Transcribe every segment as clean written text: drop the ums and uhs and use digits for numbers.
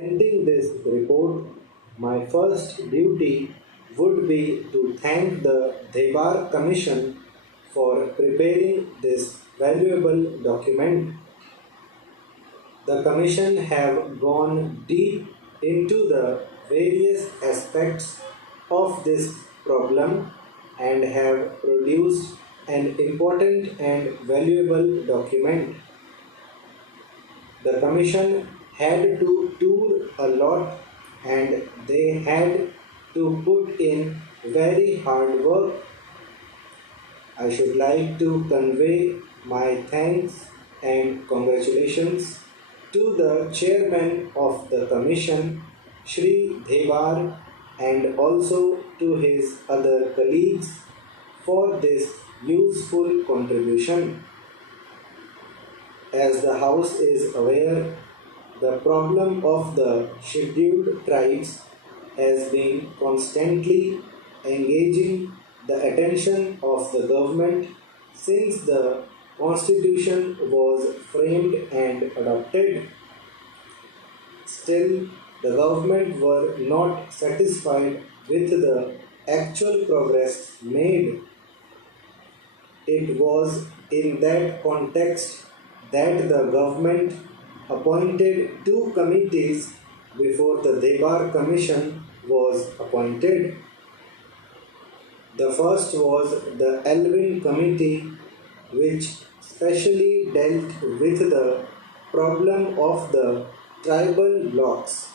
Presenting this report, my first duty would be to thank the Debar Commission for preparing this valuable document. The Commission have gone deep into the various aspects of this problem and have produced an important and valuable document. The Commission had to tour a lot and they had to put in very hard work. I should like to convey my thanks and congratulations to the chairman of the commission, Shri Devar, and also to his other colleagues for this useful contribution. As the House is aware, the problem of the scheduled tribes has been constantly engaging the attention of the government since the constitution was framed and adopted. Still, the government were not satisfied with the actual progress made. It was in that context that the government appointed two committees before the Debar Commission was appointed. The first was the Elvin Committee, which specially dealt with the problem of the tribal blocks.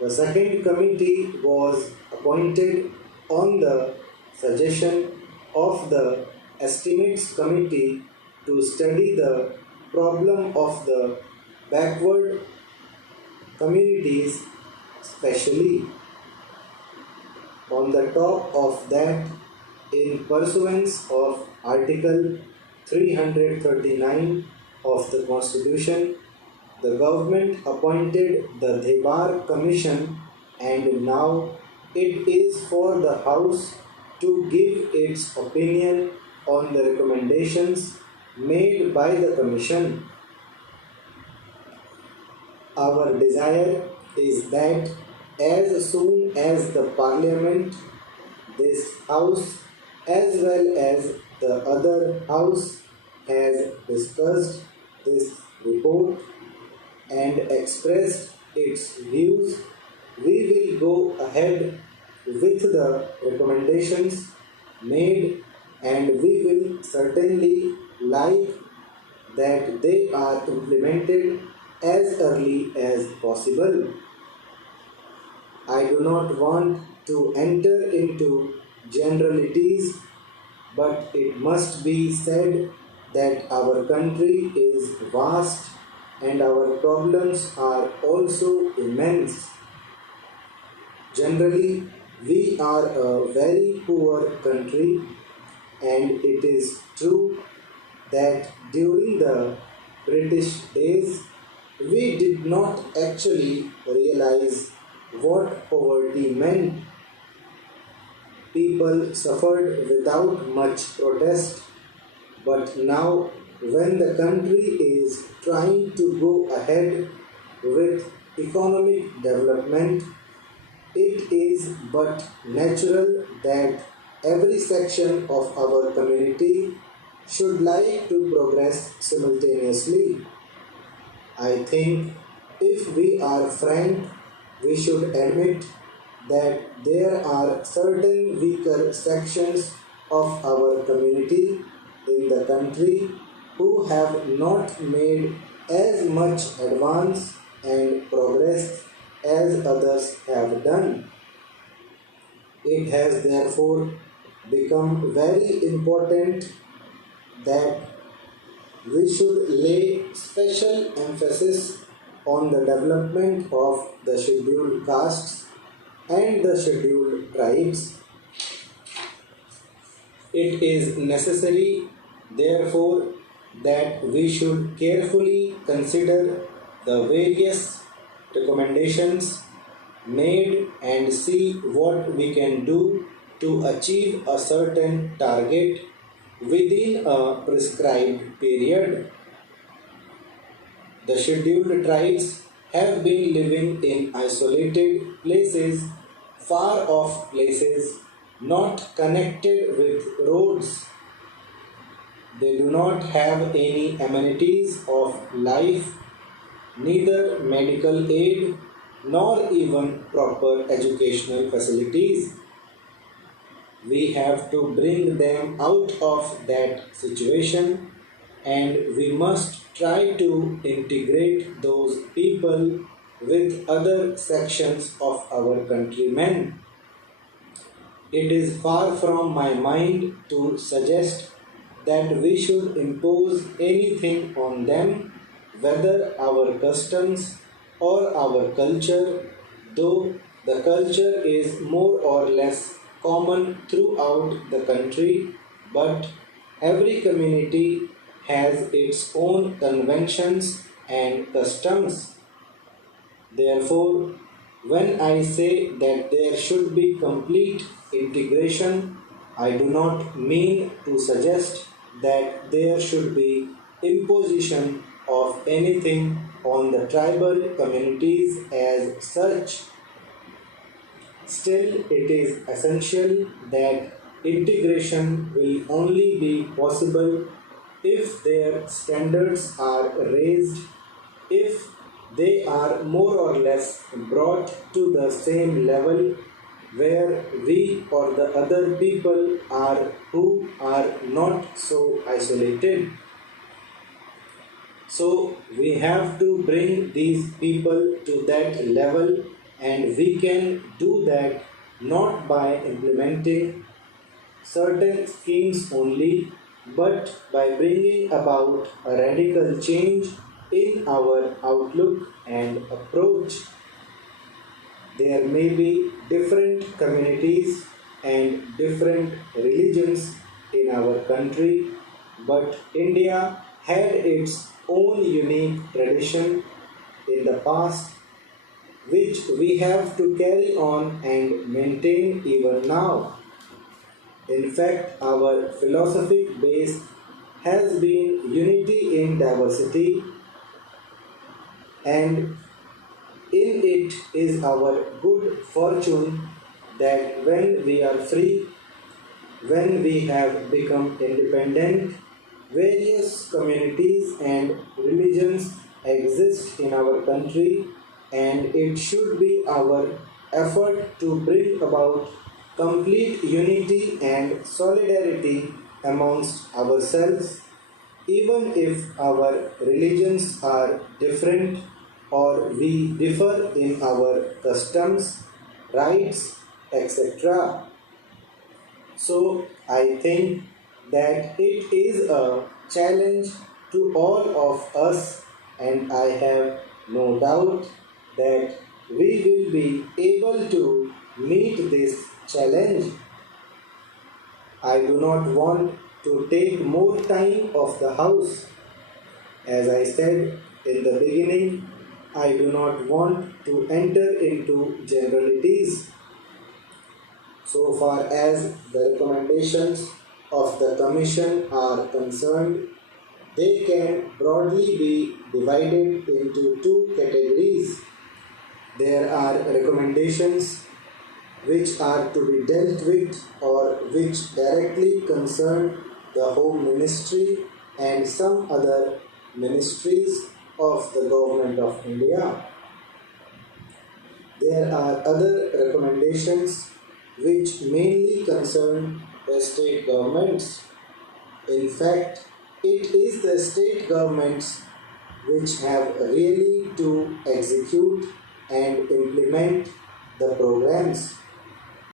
The second committee was appointed on the suggestion of the Estimates Committee to study the problem of the backward communities specially. On the top of that, in pursuance of Article 339 of the Constitution, the government appointed the Debar Commission, and now it is for the House to give its opinion on the recommendations made by the Commission. Our desire is that as soon as the Parliament, this House, as well as the other House, has discussed this report and expressed its views, we will go ahead with the recommendations made, and we will certainly like that they are implemented as early as possible. I do not want to enter into generalities, but it must be said that our country is vast and our problems are also immense. Generally, we are a very poor country, and it is true that during the British days, we did not actually realize what poverty meant. People suffered without much protest, but now, when the country is trying to go ahead with economic development, it is but natural that every section of our community should like to progress simultaneously. I think if we are frank, we should admit that there are certain weaker sections of our community in the country who have not made as much advance and progress as others have done. It has therefore become very important that we should lay special emphasis on the development of the scheduled castes and the scheduled tribes. It is necessary, therefore, that we should carefully consider the various recommendations made and see what we can do to achieve a certain target within a prescribed period. The scheduled tribes have been living in isolated places, far off places, not connected with roads. They do not have any amenities of life, neither medical aid nor even proper educational facilities. We have to bring them out of that situation, and we must try to integrate those people with other sections of our countrymen. It is far from my mind to suggest that we should impose anything on them, whether our customs or our culture, though the culture is more or less common throughout the country, but every community has its own conventions and customs. Therefore, when I say that there should be complete integration, I do not mean to suggest that there should be imposition of anything on the tribal communities as such. Still, it is essential that integration will only be possible if their standards are raised, if they are more or less brought to the same level where we or the other people are who are not so isolated. So we have to bring these people to that level, and we can do that not by implementing certain schemes only, but by bringing about a radical change in our outlook and approach. There may be different communities and different religions in our country, but India had its own unique tradition in the past, which we have to carry on and maintain even now. In fact, our philosophic base has been unity in diversity, and in it is our good fortune that when we are free, when we have become independent, various communities and religions exist in our country, and it should be our effort to bring about complete unity and solidarity amongst ourselves, even if our religions are different or we differ in our customs, rights, etc. So I think that it is a challenge to all of us, and I have no doubt that we will be able to meet this challenge. I do not want to take more time of the house. As I said in the beginning, I do not want to enter into generalities. So far as the recommendations of the Commission are concerned, they can broadly be divided into two categories. There are recommendations which are to be dealt with or which directly concern the Home Ministry and some other ministries of the Government of India. There are other recommendations which mainly concern the state governments. In fact, it is the state governments which have really to execute and implement the programs.